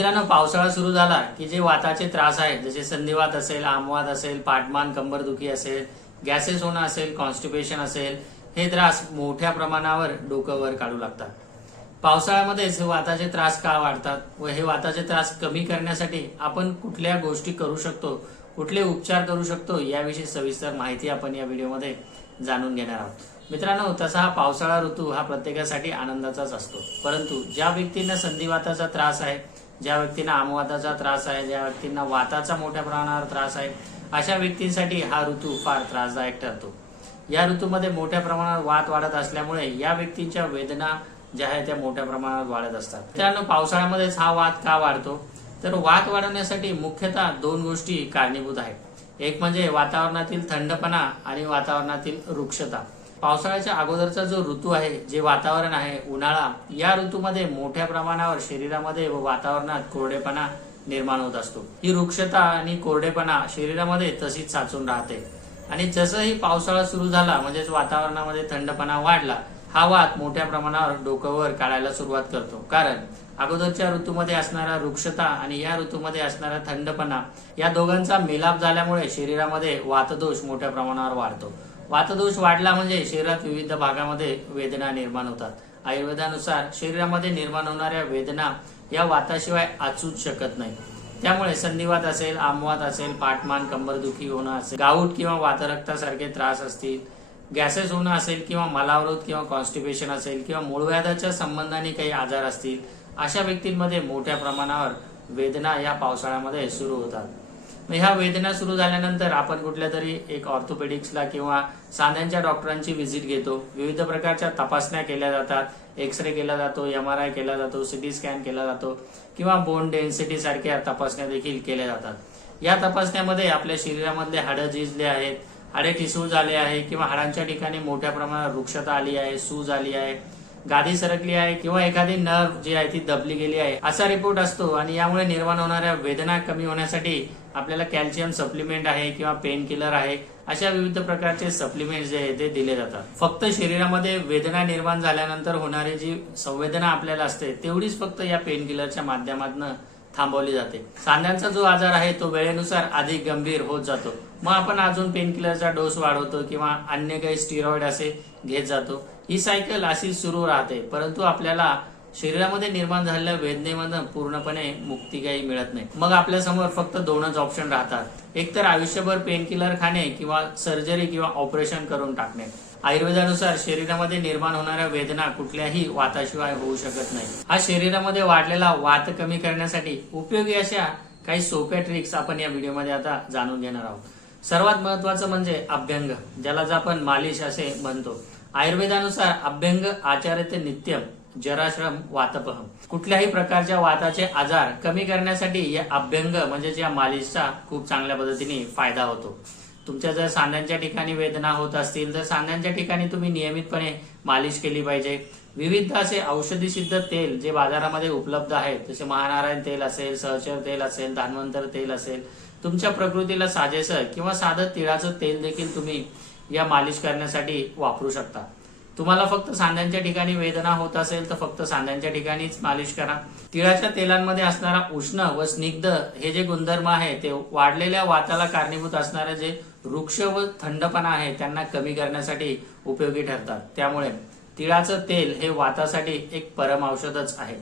मित्रांनो पावसाळा सुरू झाला की जे वाताचे त्रास आहेत जसे संधिवात असेल आमवात असेल पाठमान कंबरदुखी असेल गॅसेस होणं असेल कॉन्स्टिपेशन असेल हे त्रास मोठ्या प्रमाणावर डोकं वर काढू लागतात. पावसाळ्यामध्येच हे वाताचे त्रास का वाढतात व हे वाताचे त्रास कमी करण्यासाठी आपण कुठल्या गोष्टी करू शकतो कुठले उपचार करू शकतो याविषयी सविस्तर माहिती आपण या व्हिडिओमध्ये जाणून घेणार आहोत. मित्रांनो तसा हा पावसाळा ऋतू हा प्रत्येकासाठी आनंदाचाच असतो. परंतु ज्या व्यक्तींना संधिवाताचा त्रास आहे ज्या व्यक्तींना आमवाताचा त्रास आहे ज्या व्यक्तींना वाताचा मोठ्या प्रमाणावर त्रास आहे अशा व्यक्तींसाठी हा ऋतू फार त्रासदायक ठरतो. या ऋतूमध्ये मोठ्या प्रमाणावर वात वाढत असल्यामुळे या व्यक्तींच्या वेदना ज्या आहेत त्या मोठ्या प्रमाणात वाढत असतात. मित्रांनो पावसाळ्यामध्येच हा वात का वाढतो? तर वात वाढवण्यासाठी मुख्यतः दोन गोष्टी कारणीभूत आहेत. एक म्हणजे वातावरणातील थंडपणा आणि वातावरणातील वृक्षता पावसाळ्याच्या अगोदरचा जो ऋतू आहे जे वातावरण आहे उन्हाळा या ऋतूमध्ये मोठ्या प्रमाणावर शरीरामध्ये व वातावरणात कोरडेपणा निर्माण होत असतो. ही वृक्षता आणि कोरडेपणा शरीरामध्ये तशीच साचून राहते. आणि जसंही पावसाळा सुरू झाला म्हणजेच वातावरणामध्ये थंडपणा वाढला हा वात मोठ्या प्रमाणावर डोकंवर काढायला सुरुवात करतो. कारण अगोदरच्या ऋतूमध्ये असणारा वृक्षता आणि या ऋतूमध्ये असणारा थंडपणा या दोघांचा मिलाप झाल्यामुळे शरीरामध्ये वातदोष मोठ्या प्रमाणावर वाढतो. वातदोष वाढला म्हणजे शरीरात विविध भागामध्ये वेदना निर्माण होतात. आयुर्वेदानुसार शरीरामध्ये निर्माण होणाऱ्या वेदना या वाताशिवाय आचूच शकत नाही त्यामुळे संधिवात असेल आमवात असेल पाठमान कंबरदुखी होणं असेल गाऊट किंवा वातरक्तासारखे त्रास असतील गॅसेस होणं असेल किंवा मलावरोध किंवा कॉन्स्टिपेशन असेल किंवा मूळव्याधाच्या संबंधाने काही आजार असतील अशा व्यक्तींमध्ये मोठ्या प्रमाणावर वेदना या पावसाळ्यामध्ये सुरू होतात. मग ह्या वेदना सुरू झाल्यानंतर आपण कुठल्या तरी एक ऑर्थोपेडिक्सला किंवा सांध्यांच्या डॉक्टरांची व्हिजिट घेतो. विविध प्रकारच्या तपासण्या केल्या जातात. एक्सरे केला जातो एम आर आय केला जातो सिटी स्कॅन केला जातो किंवा बोन डेन्सिटी सारख्या तपासण्या देखील केल्या जातात. या तपासण्यामध्ये आपल्या शरीरामधले हाडं झिजले आहेत. हाडे ठिसू झाले आहे किंवा हाडांच्या ठिकाणी मोठ्या प्रमाणात वृक्षता आली आहे सूज आली आहे. गादी सरकली आहे किंवा एखादी नर्व जी आहे ती दबली गेली आहे असा रिपोर्ट असतो. आणि यामुळे निर्माण होणाऱ्या वेदना कमी होण्यासाठी आपल्याला कॅल्शियम सप्लिमेंट आहे किंवा पेन किलर आहे अशा विविध प्रकारचे सप्लिमेंट जे आहे ते दिले जातात. फक्त शरीरामध्ये वेदना निर्माण झाल्यानंतर होणारी जी संवेदना आपल्याला असते तेवढीच फक्त या पेन किलरच्या माध्यमातून थांबवली जाते. सांध्यांचा जो आजार आहे तो वेळेनुसार अधिक गंभीर होत जातो. मग आपण अजून पेनकिलरचा डोस वाढवतो किंवा अन्य काही स्टिरॉइड असे घेत जातो. ही सायकल अशी सुरू राहते परंतु आपल्याला शरीरामध्ये निर्माण झालेल्या वेदनेमधून पूर्णपणे मुक्ती काही मिळत नाही. मग आपल्यासमोर फक्त दोनच ऑप्शन राहतात. एक तर आयुष्यभर पेनकिलर खाणे किंवा सर्जरी किंवा ऑपरेशन करून टाकणे. आयुर्वेदानुसार शरीरामध्ये निर्माण होणाऱ्या वेदना कुठल्याही वाताशिवाय होऊ शकत नाही. हा शरीरामध्ये वाढलेला वात कमी करण्यासाठी उपयोगी अशा काही सोप्या ट्रिक्स आपण या व्हिडिओमध्ये आता जाणून घेणार आहोत. सर्वात महत्वाचं म्हणजे अभ्यंग ज्याला आपण मालिश असे म्हणतो. आयुर्वेदानुसार अभ्यंग आचार्य ते नित्यम जराश्रम वातपहम. कुठल्याही प्रकारच्या वाताचे आजार कमी करण्यासाठी या अभ्यंग म्हणजेच या मालिशचा खूप चांगल्या पद्धतीने फायदा होतो. तुमच्या जर सांध्यांच्या ठिकाणी वेदना होत असतील तर सांध्यांच्या ठिकाणी तुम्ही नियमितपणे मालिश केली पाहिजे. विविध असे औषधी सिद्ध तेल जे बाजारामध्ये उपलब्ध आहेत जसे महानारायण तेल असेल सहचर तेल असेल धानवंतर तेल असेल तुमच्या प्रकृतीला साजेसर किंवा साधं तिळाचं तेल देखील तुम्ही या मालिश करण्यासाठी वापरू शकता. तुम्हाला फक्त सांध्यांच्या ठिकाणी वेदना होत असेल तर फक्त सांध्यांच्या ठिकाणीच मालिश करा. तिळाच्या तेलांमध्ये असणारा उष्ण व स्निग्ध हे जे गुणधर्म आहे ते वाढलेल्या वाताला कारणीभूत असणारे जे वृक्ष व थंडपणा आहे त्यांना कमी करण्यासाठी उपयोगी ठरतात. त्यामुळे तिळाचं तेल हे वातासाठी एक परम औषधच आहे.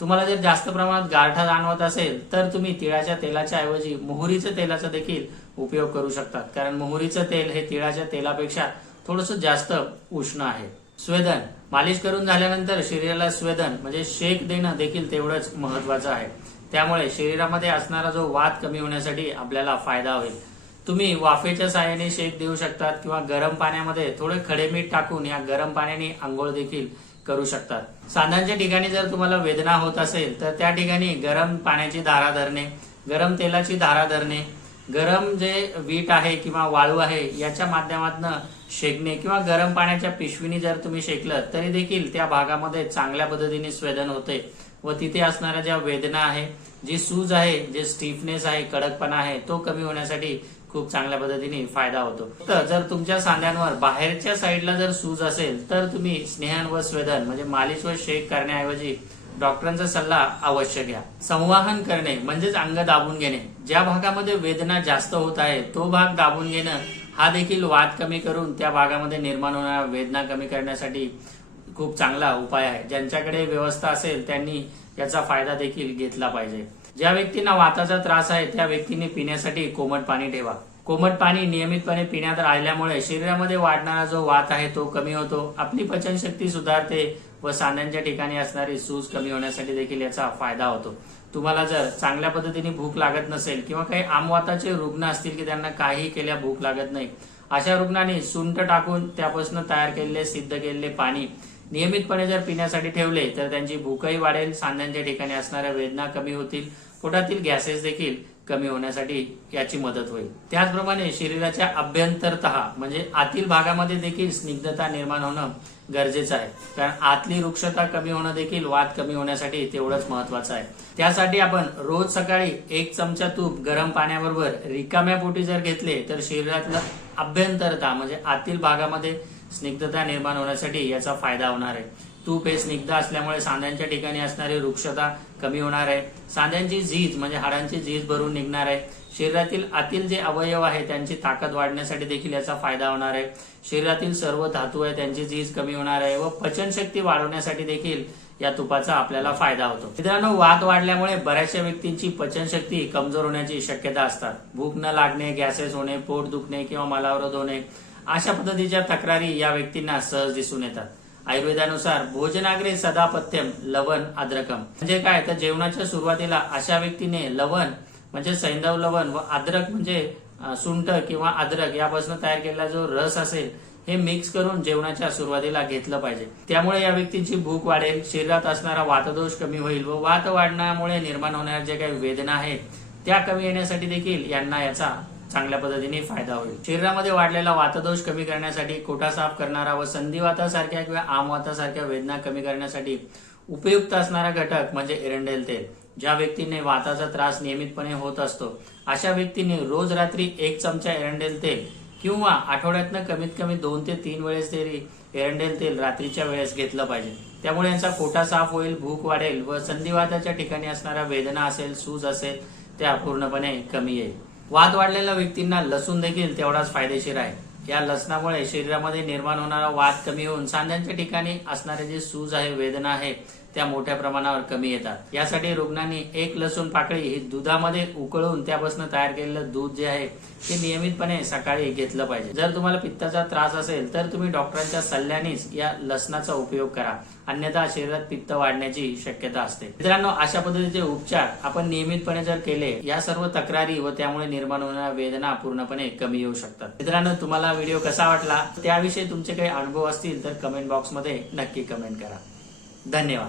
तुम्हाला जर जास्त प्रमाणात गारठा जाणवत असेल तर तुम्ही तिळाच्या तेलाच्या ऐवजी मोहरीच्या तेलाचा देखील उपयोग करू शकतात. कारण मोहरीचं तेल हे तिळाच्या तेलापेक्षा थोडस जास्त उष्ण आहे. स्वेदन. मालिश करून झाल्यानंतर शरीराला स्वेदन म्हणजे शेक देणं देखील तेवढंच महत्वाचं आहे. त्यामुळे शरीरामध्ये असणारा जो वात कमी होण्यासाठी आपल्याला फायदा होईल. तुम्ही वाफेच्या साहाय्याने शेक देऊ शकतात किंवा गरम पाण्यामध्ये थोडे खडे मीठ टाकून या गरम पाण्याने आंघोळ देखील करू शकतात. सांधांच्या ठिकाणी जर तुम्हाला वेदना होत असेल तर त्या ठिकाणी गरम पाण्याची धारा धरणे गरम तेलाची धारा धरणे गरम जे वीट आहे किंवा वाळू आहे याच्या माध्यमातून शेकणे किंवा गरम पाण्याच्या पिशवीने जर तुम्ही शेकलं तरी देखील त्या भागामध्ये चांगल्या पद्धतीने स्वेदन होते व तिथे असणाऱ्या ज्या वेदना आहे जी सूज आहे जे स्टिफनेस आहे कडकपणा आहे तो कमी होण्यासाठी खूप चांगल्या पद्धतीने फायदा होतो. तर जर तुमच्या सांध्यांवर बाहेरच्या साईडला जर सूज असेल तर तुम्ही स्नेहन व स्वेदन म्हणजे मालिश व शेक करण्याऐवजी डॉक्टरांचा सल्ला अवश्य घ्या. संवाहन करणे म्हणजेच अंग दाबून घेणे. ज्या भागामध्ये वेदना जास्त होत आहे तो भाग दाबून घेणं हा देखील वाद कमी करून त्या भागामध्ये निर्माण होणाऱ्या वेदना कमी करण्यासाठी खूप चांगला उपाय आहे. ज्यांच्याकडे व्यवस्था असेल त्यांनी याचा फायदा देखील घेतला पाहिजे. ज्या व्यक्तींना वाताचा त्रास आहे त्या व्यक्तींनी पिण्यासाठी कोमट पाणी ठेवा. कोमट पाणी नियमितपणे पिण्यात राहिल्यामुळे शरीरामध्ये वाढणारा जो वात आहे तो कमी होतो. आपली पचनशक्ती सुधारते व सांध्यांच्या ठिकाणी असणारी सूज कमी होण्यासाठी देखील याचा फायदा होतो. तुम्हाला जर चांगल्या पद्धतीने भूक लागत नसेल किंवा काही आमवाताचे रुग्ण असतील की त्यांना काही केल्या भूक लागत नाही अशा रुग्णांनी सुंट टाकून त्यापासून तयार केलेले सिद्ध केलेले पाणी नियमितपणे जर पिण्यासाठी ठेवले तर त्यांची भूकही वाढेल सांध्यांच्या ठिकाणी असणाऱ्या वेदना कमी होतील पोटातील गॅसेस देखील कमी होण्यासाठी याची मदत होईल. त्याचप्रमाणे शरीराच्या अभ्यंतरत म्हणजे आतील भागामध्ये देखील स्निग्धता निर्माण होणं गरजेचं आहे. कारण आतली वृक्षता कमी होणं देखील वाद कमी होण्यासाठी तेवढंच महत्वाचं आहे. त्यासाठी आपण रोज सकाळी एक चमचा तूप गरम पाण्याबरोबर रिकाम्या पोटी जर घेतले तर शरीरातलं अभ्यंतरता म्हणजे आतील भागामध्ये स्निग्धता निर्माण होण्यासाठी याचा फायदा होणार आहे. तूप हे स्निग्ध असल्यामुळे सांध्यांच्या ठिकाणी असणारी वृक्षता कमी होणार आहे. सांध्यांची झीज म्हणजे हाडांची झीज भरून निघणार आहे. शरीरातील आतील जे अवयव आहे त्यांची ताकद वाढण्यासाठी देखील याचा फायदा होणार आहे. शरीरातील सर्व धातू आहे त्यांची झीज कमी होणार आहे व पचनशक्ती वाढवण्यासाठी देखील या तुपाचा आपल्याला फायदा होतो. मित्रांनो वात वाढल्यामुळे बऱ्याचशा व्यक्तींची पचनशक्ती कमजोर होण्याची शक्यता असतात. भूक न लागणे गॅसेस होणे पोट दुखणे किंवा मलावरोध होणे अशा पद्धतीच्या तक्रारी या व्यक्तींना सहज दिसून येतात. आयुर्वेदानुसार भोजनाग्रे सदापत्यम लवण अद्रकम. म्हणजे काय? तर जेवणाच्या सुरुवातीला अशा व्यक्तीने लवण म्हणजे सैंधव लवण व अद्रक म्हणजे सुंठ किंवा अद्रक यापासून तयार केलेला जो रस असेल हे मिक्स करून जेवणाच्या सुरुवातीला घेतलं पाहिजे. त्यामुळे या व्यक्तीची भूक वाढेल शरीरात असणारा वातदोष कमी होईल व वात वाढण्यामुळे निर्माण होणाऱ्या ज्या काही वेदना आहेत त्या कमी येण्यासाठी देखील यांना याचा चांगल्या पद्धतीने फायदा होईल. शरीरामध्ये वाढलेला वातदोष कमी करण्यासाठी कोटा साफ करणारा व संधिवातासारख्या किंवा आमवातासारख्या वेदना कमी करण्यासाठी उपयुक्त असणारा घटक म्हणजे एरंडेल तेल ज्या व्यक्तीने वाताचा त्रास नियमितपणे होत असतो. अशा व्यक्तीने रोज रात्री एक चमचा एरंडेल तेल किंवा आठवड्यातनं कमीत कमी दोन ते तीन वेळेस तरी एरंडेल तेल रात्रीच्या वेळेस घेतलं पाहिजे. त्यामुळे यांचा कोटा साफ होईल भूक वाढेल व संधिवाताच्या ठिकाणी असणाऱ्या वेदना असेल सूज असेल त्या पूर्णपणे कमी येईल. वाद वाढलेल्या व्यक्तींना लसूण देखील तेवढाच फायदेशीर आहे. या लसणामुळे शरीरामध्ये निर्माण होणारा वाद कमी होऊन सांध्यांच्या ठिकाणी असणारे जे सूज आहे वेदना आहे त्या मोठ्या प्रमाणावर कमी येतात. यासाठी रुग्णांनी एक लसूण पाकळी ही दुधामध्ये उकळून त्यापासून तयार केलेलं दूध जे आहे ते नियमितपणे सकाळी घेतलं पाहिजे. जर तुम्हाला पित्ताचा त्रास असेल तर तुम्ही डॉक्टरांच्या सल्ल्यानेच या लसणाचा उपयोग करा. अन्यथा शरीरात पित्त वाढण्याची शक्यता असते. मित्रांनो अशा पद्धतीचे उपचार आपण नियमितपणे जर केले या सर्व तक्रारी व त्यामुळे निर्माण होणाऱ्या वेदना पूर्णपणे कमी येऊ शकतात. मित्रांनो तुम्हाला व्हिडिओ कसा वाटला? त्याविषयी तुमचे काही अनुभव असतील तर कमेंट बॉक्समध्ये नक्की कमेंट करा. धन्यवाद.